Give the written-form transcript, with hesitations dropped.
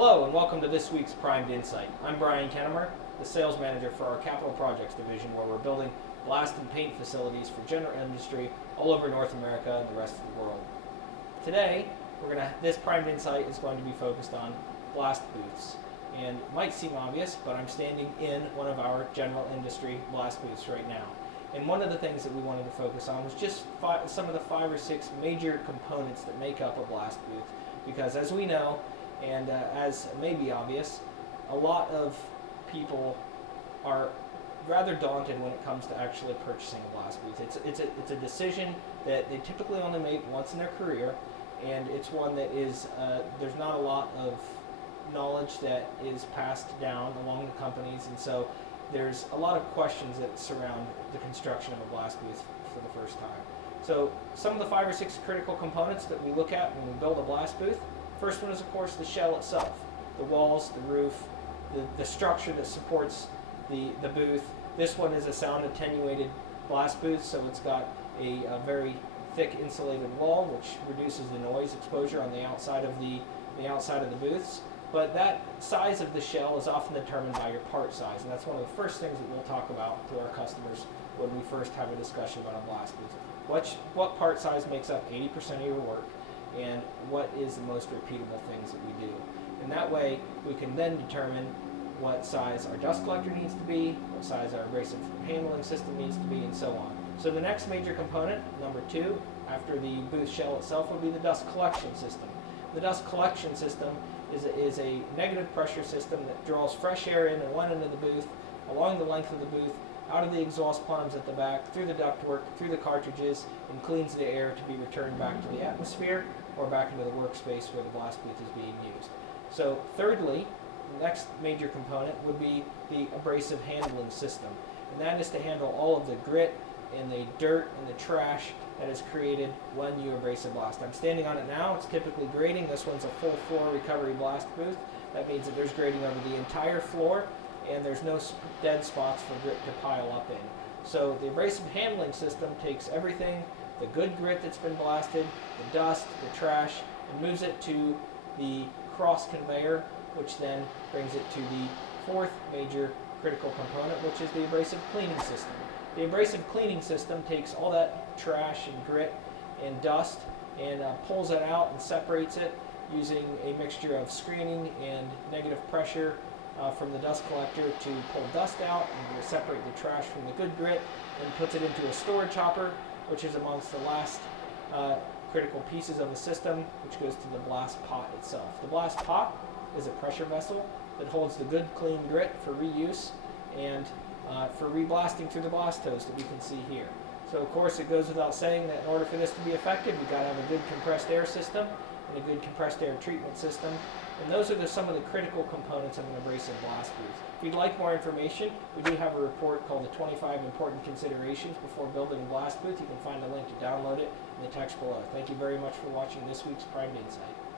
Hello and welcome to this week's Primed Insight. I'm Brian Kennemer, the sales manager for our Capital Projects division, where we're building blast and paint facilities for general industry all over North America and the rest of the world. Today, this Primed Insight is going to be focused on blast booths. And it might seem obvious, but I'm standing in one of our general industry blast booths right now. And one of the things that we wanted to focus on was just some of the 5 or 6 major components that make up a blast booth. Because as we know, and as may be obvious, a lot of people are rather daunted when it comes to actually purchasing a blast booth. It's a decision that they typically only make once in their career, and it's one that is there's not a lot of knowledge that is passed down along the companies, and so there's a lot of questions that surround the construction of a blast booth for the first time. So some of the 5 or 6 critical components that we look at when we build a blast booth. First one is, of course, the shell itself, the walls, the roof, the structure that supports the booth. This one is a sound attenuated blast booth, so it's got a very thick insulated wall, which reduces the noise exposure on the outside of the outside of the booths. But that size of the shell is often determined by your part size, and that's one of the first things that we'll talk about to our customers when we first have a discussion about a blast booth. What part size makes up 80% of your work, and what is the most repeatable things that we do. And that way, we can then determine what size our dust collector needs to be, what size our abrasive handling system needs to be, and so on. So the next major component, number 2, after the booth shell itself, would be the dust collection system. The dust collection system is a negative pressure system that draws fresh air in at one end of the booth, along the length of the booth, out of the exhaust plumbs at the back, through the ductwork, through the cartridges, and cleans the air to be returned back to the atmosphere or back into the workspace where the blast booth is being used. So thirdly, the next major component would be the abrasive handling system. And that is to handle all of the grit and the dirt and the trash that is created when you abrasive blast. I'm standing on it now. It's typically grading. This one's a full floor recovery blast booth. That means that there's grading over the entire floor, and there's no dead spots for grit to pile up in. So the abrasive handling system takes everything, the good grit that's been blasted, the dust, the trash, and moves it to the cross conveyor, which then brings it to the 4th major critical component, which is the abrasive cleaning system. The abrasive cleaning system takes all that trash and grit and dust and pulls it out and separates it using a mixture of screening and negative pressure from the dust collector to pull dust out and to separate the trash from the good grit, and puts it into a storage hopper, which is amongst the last critical pieces of the system, which goes to the blast pot itself. The blast pot is a pressure vessel that holds the good clean grit for reuse and for reblasting through the blast hose that we can see here. So of course it goes without saying that in order for this to be effective, you've got to have a good compressed air system and a good compressed air treatment system. And those are some of the critical components of an abrasive blast booth. If you'd like more information, we do have a report called the 25 Important Considerations Before Building a Blast Booth. You can find a link to download it in the text below. Thank you very much for watching this week's Primed Insight.